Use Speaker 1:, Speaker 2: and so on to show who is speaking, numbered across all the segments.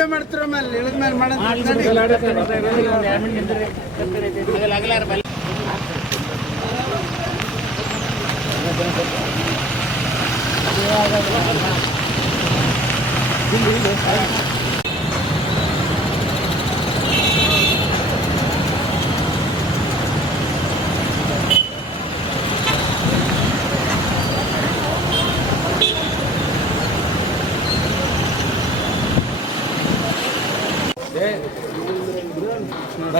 Speaker 1: Video ಮಾಡ್ತಿರೋ ಮೇಲೆ ಇಳಿದ ಮೇಲೆ ಮಾಡೋದು
Speaker 2: ನೀವು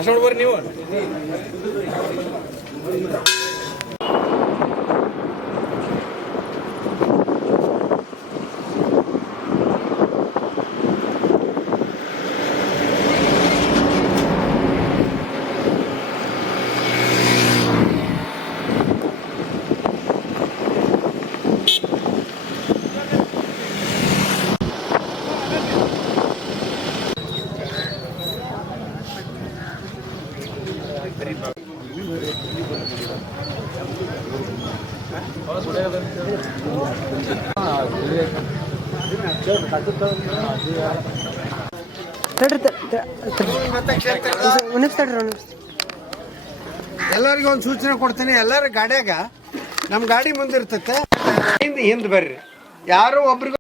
Speaker 3: ತಡ್ರಿ ಒಂದು
Speaker 1: ಎಲ್ಲರಿಗೂ ಒಂದು ಸೂಚನೆ ಕೊಡ್ತೀನಿ, ಎಲ್ಲರ ಗಾಡಿಯಾಗ ನಮ್ಮ ಗಾಡಿ ಮುಂದೆ ಹಿಂದ್ ಹಿಂದೆ ಬರ್ರಿ. ಯಾರು ಒಬ್ರಿಗೂ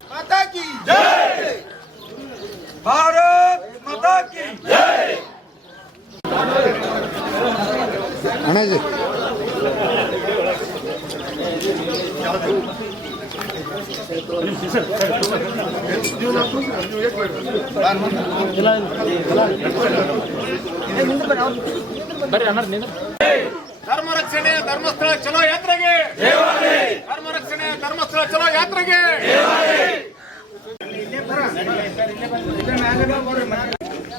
Speaker 2: ಭಾರತ್ ಕಿ
Speaker 1: ಅಣ್ಣಾಜಿ.
Speaker 2: ಧರ್ಮ ರಕ್ಷಣೆ ಧರ್ಮಸ್ಥಳ ಚಲೋ ಯಾತ್ರೆಗೆ. ಧರ್ಮ ರಕ್ಷಣೆ ಧರ್ಮಸ್ಥಳ ಚಲೋ ಯಾತ್ರೆಗೆ.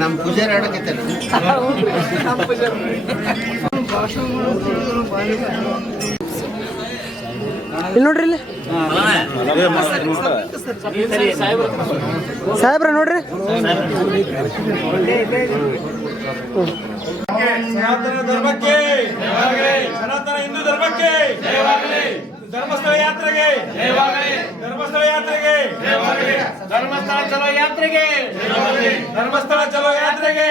Speaker 1: ನಮ್ಮ ಪೂಜಾರಿ ಆಡಕೈತಲ್ಲ
Speaker 3: ಇಲ್ಲಿ ನೋಡ್ರಿ ಇಲ್ಲಿ. ಸಾಹೇಬ್ರ ನೋಡ್ರಿ.
Speaker 2: ಸನಾತನ ಧರ್ಮಕ್ಕೆ ಸನಾತನ ಹಿಂದೂ ಧರ್ಮಕ್ಕೆ ಧರ್ಮಸ್ಥಳ ಯಾತ್ರೆಗೆ. ಧರ್ಮಸ್ಥಳ ಯಾತ್ರೆಗೆ. ಧರ್ಮಸ್ಥಳ ಚಲೋ ಯಾತ್ರೆಗೆ. ಧರ್ಮಸ್ಥಳ ಚಲೋ ಯಾತ್ರೆಗೆ.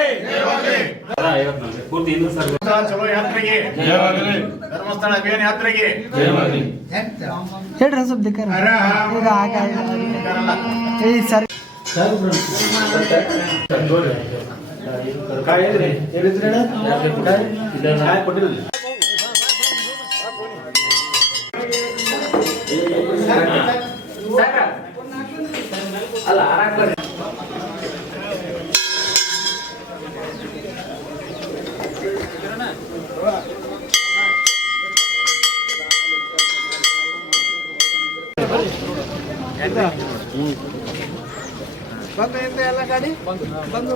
Speaker 2: ಧರ್ಮಸ್ಥಳ ಚಲೋ ಯಾತ್ರೆಗೆ. ಧರ್ಮಸ್ಥಳ ಯಾತ್ರೆಗೆ.
Speaker 3: ಹೇಳ್ರಿ ಸ್ವಲ್ಪ ಏ ಸರಿ
Speaker 1: ಬಂದು ಹಿಂದೆ ಎಲ್ಲ ಗಾಡಿ ಬಂದು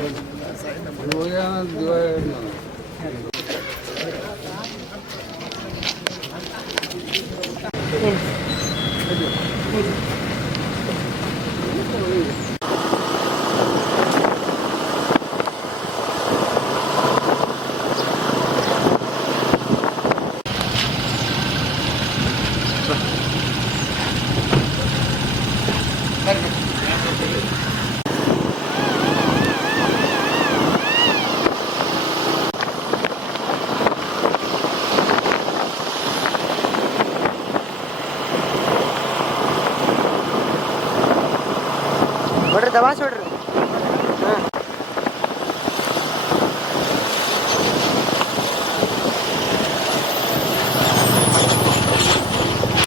Speaker 3: ನೋಡ್ರಿ ದವಾಸ್ ನೋಡ್ರಿ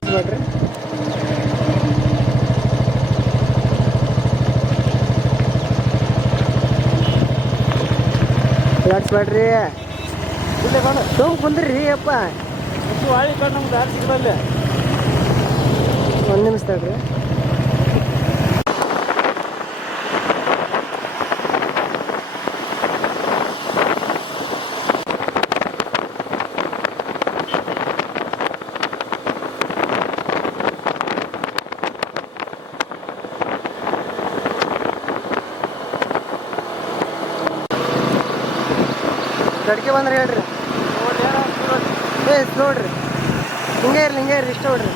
Speaker 3: ನೋಡ್ರಿ ಲಾಡ್ಸ್ ಮಾಡ್ರಿ ತುಂಬ ಕುಂದ್ರಿ ಅಪ್ಪ ಒಂದು ನಿಮಿಷ ತಡ್ರಿ ಗಡ್ಗೆ ಬಂದ್ರೆ ಹೇಳ್ರಿ. ಏ ನೋಡ್ರಿ. ಹಿಂಗೆ ಇರ್ಲಿ ಹಿಂಗೆ ಇರ್ರಿ ಇಷ್ಟ ನೋಡ್ರಿ.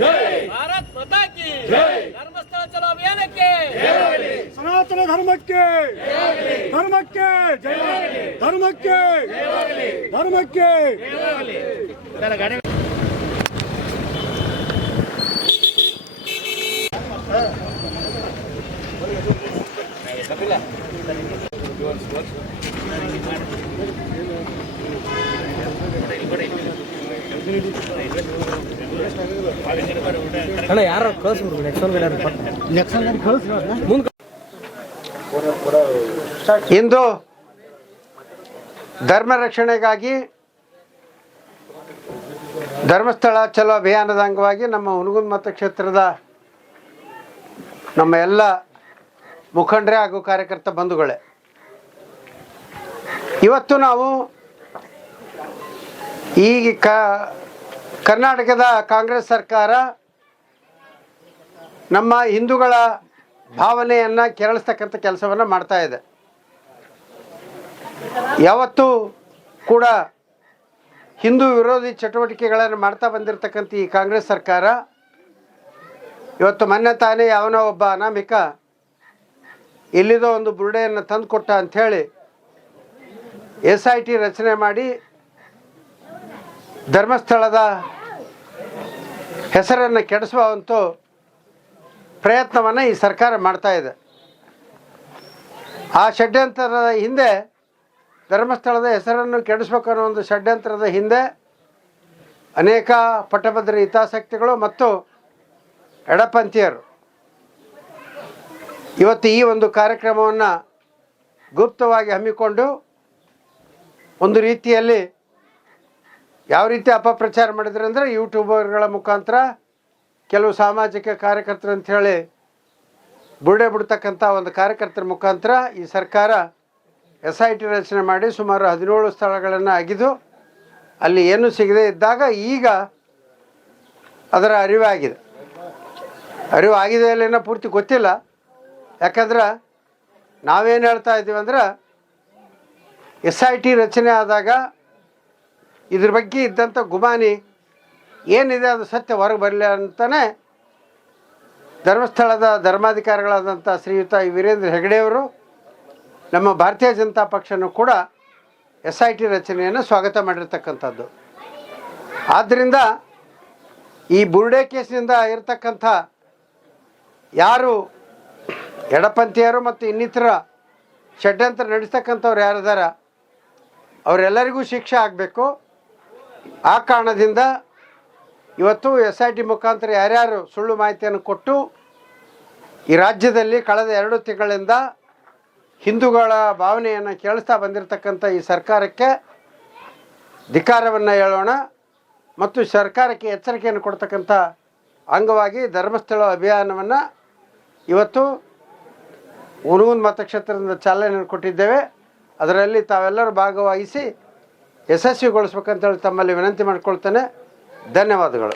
Speaker 4: ಭಾರತ್ ಮಾತಾ ಕಿ ಧರ್ಮಸ್ಥಳ ಚಲೋ ಅಭಿಯಾನಕ್ಕೆ!
Speaker 2: ಸನಾತನ ಧರ್ಮಕ್ಕೆ! ಧರ್ಮಕ್ಕೆ! ಧರ್ಮಕ್ಕೆ! ಧರ್ಮಕ್ಕೆ!
Speaker 3: ಕಳ್ಸ್ಬಿಡ್ರಿ ನೆಕ್ಸ್ಟ್ ಗಾಡಿ ನೆಕ್ಸ್ಟ್ ಒಂದು ಗಾಡಿ ಕಳಿಸ್ರಿ ಮುಂದೆ
Speaker 1: ಇಂದು ಧರ್ಮ ರಕ್ಷಣೆಗಾಗಿ ಧರ್ಮಸ್ಥಳ ಚಲೋ ಅಭಿಯಾನದ ಅಂಗವಾಗಿ ನಮ್ಮ ಹುನಗುಂದ ಮತಕ್ಷೇತ್ರದ ನಮ್ಮ ಎಲ್ಲ ಮುಖಂಡರೇ ಹಾಗೂ ಕಾರ್ಯಕರ್ತ ಬಂಧುಗಳೇ ಇವತ್ತು ನಾವು ಈ ಕ ಕರ್ನಾಟಕದ ಕಾಂಗ್ರೆಸ್ ಸರ್ಕಾರ ನಮ್ಮ ಹಿಂದೂಗಳ ಭಾವನೆಯನ್ನು ಕೆರಳಿಸ್ತಕ್ಕಂಥ ಕೆಲಸವನ್ನು ಮಾಡ್ತಾ ಇದೆ. ಯಾವತ್ತೂ ಕೂಡ ಹಿಂದೂ ವಿರೋಧಿ ಚಟುವಟಿಕೆಗಳನ್ನು ಮಾಡ್ತಾ ಬಂದಿರತಕ್ಕಂಥ ಈ ಕಾಂಗ್ರೆಸ್ ಸರ್ಕಾರ ಇವತ್ತು ಮೊನ್ನೆ ತಾನೇ ಯಾವನೋ ಒಬ್ಬ ಅನಾಮಿಕ ಎಲ್ಲಿದೋ ಒಂದು ಬುರುಡೆಯನ್ನು ತಂದುಕೊಟ್ಟ ಅಂಥೇಳಿ ಎಸ್ ಐ ಟಿ ರಚನೆ ಮಾಡಿ ಧರ್ಮಸ್ಥಳದ ಹೆಸರನ್ನು ಕೆಡಿಸುವಂತೂ ಪ್ರಯತ್ನವನ್ನು ಈ ಸರ್ಕಾರ ಮಾಡ್ತಾ ಇದೆ. ಆ ಷಡ್ಯಂತ್ರದ ಹಿಂದೆ ಧರ್ಮಸ್ಥಳದ ಹೆಸರನ್ನು ಕೆಡಿಸ್ಬೇಕು ಅನ್ನೋ ಒಂದು ಷಡ್ಯಂತ್ರದ ಹಿಂದೆ ಅನೇಕ ಪಟ್ಟಭದ್ರ ಹಿತಾಸಕ್ತಿಗಳು ಮತ್ತು ಎಡಪಂಥೀಯರು ಇವತ್ತು ಈ ಒಂದು ಕಾರ್ಯಕ್ರಮವನ್ನು ಗುಪ್ತವಾಗಿ ಹಮ್ಮಿಕೊಂಡು ಒಂದು ರೀತಿಯಲ್ಲಿ ಯಾವ ರೀತಿ ಅಪಪ್ರಚಾರ ಮಾಡಿದ್ರು ಅಂದರೆ ಯೂಟ್ಯೂಬರ್ಗಳ ಮುಖಾಂತರ ಕೆಲವು ಸಾಮಾಜಿಕ ಕಾರ್ಯಕರ್ತರು ಅಂಥೇಳಿ ಬುರುಡೆ ಬಿಡ್ತಕ್ಕಂಥ ಒಂದು ಕಾರ್ಯಕರ್ತರ ಮುಖಾಂತರ ಈ ಸರ್ಕಾರ ಎಸ್ ಐ ಟಿ ರಚನೆ ಮಾಡಿ ಸುಮಾರು ಹದಿನೇಳು ಸ್ಥಳಗಳನ್ನು ಅಗಿದು ಅಲ್ಲಿ ಏನೂ ಸಿಗದೆ ಇದ್ದಾಗ ಈಗ ಅದರ ಅರಿವಾಗಿದೆ. ಅರಿವು ಆಗಿದೆ ಅಲ್ಲೇನೋ ಪೂರ್ತಿ ಗೊತ್ತಿಲ್ಲ. ಯಾಕಂದ್ರೆ ನಾವೇನು ಹೇಳ್ತಾ ಇದ್ದೀವಿ ಅಂದ್ರೆ ಎಸ್ ಐ ಟಿ ರಚನೆ ಆದಾಗ ಇದ್ರ ಬಗ್ಗೆ ಇದ್ದಂಥ ಗುಮಾನಿ ಏನಿದೆ ಅದು ಸತ್ಯ, ಹೊರಗೆ ಬರಲಿ ಅಂತಲೇ ಧರ್ಮಸ್ಥಳದ ಧರ್ಮಾಧಿಕಾರಿಗಳಾದಂಥ ಶ್ರೀಯುತ ವೀರೇಂದ್ರ ಹೆಗಡೆಯವರು ನಮ್ಮ ಭಾರತೀಯ ಜನತಾ ಪಕ್ಷನೂ ಕೂಡ ಎಸ್ ಐ ಟಿ ರಚನೆಯನ್ನು ಸ್ವಾಗತ ಮಾಡಿರ್ತಕ್ಕಂಥದ್ದು. ಆದ್ದರಿಂದ ಈ ಬುರ್ಡೆ ಕೇಸಿನಿಂದ ಇರತಕ್ಕಂಥ ಯಾರು ಎಡಪಂಥೀಯರು ಮತ್ತು ಇನ್ನಿತರ ಷಡ್ಯಂತ್ರ ನಡೆಸ್ತಕ್ಕಂಥವ್ರು ಯಾರಿದಾರ ಅವರೆಲ್ಲರಿಗೂ ಶಿಕ್ಷೆ ಆಗಬೇಕು. ಆ ಕಾರಣದಿಂದ ಇವತ್ತು ಎಸ್ ಐ ಟಿ ಮುಖಾಂತರ ಯಾರ್ಯಾರು ಸುಳ್ಳು ಮಾಹಿತಿಯನ್ನು ಕೊಟ್ಟು ಈ ರಾಜ್ಯದಲ್ಲಿ ಕಳೆದ ಎರಡು ತಿಂಗಳಿಂದ ಹಿಂದೂಗಳ ಭಾವನೆಯನ್ನು ಕೇಳಿಸ್ತಾ ಬಂದಿರತಕ್ಕಂಥ ಈ ಸರ್ಕಾರಕ್ಕೆ ಧಿಕಾರವನ್ನು ಹೇಳೋಣ ಮತ್ತು ಸರ್ಕಾರಕ್ಕೆ ಎಚ್ಚರಿಕೆಯನ್ನು ಕೊಡ್ತಕ್ಕಂಥ ಅಂಗವಾಗಿ ಧರ್ಮಸ್ಥಳ ಅಭಿಯಾನವನ್ನು ಇವತ್ತು ಹುನಗುಂದ್ ಮತಕ್ಷೇತ್ರದಿಂದ ಚಾಲನೆಯನ್ನು ಕೊಟ್ಟಿದ್ದೇವೆ. ಅದರಲ್ಲಿ ತಾವೆಲ್ಲರೂ ಭಾಗವಹಿಸಿ ಯಶಸ್ವಿಗೊಳಿಸ್ಬೇಕಂತೇಳಿ ತಮ್ಮಲ್ಲಿ ವಿನಂತಿ ಮಾಡಿಕೊಳ್ತೇನೆ. ಧನ್ಯವಾದಗಳು.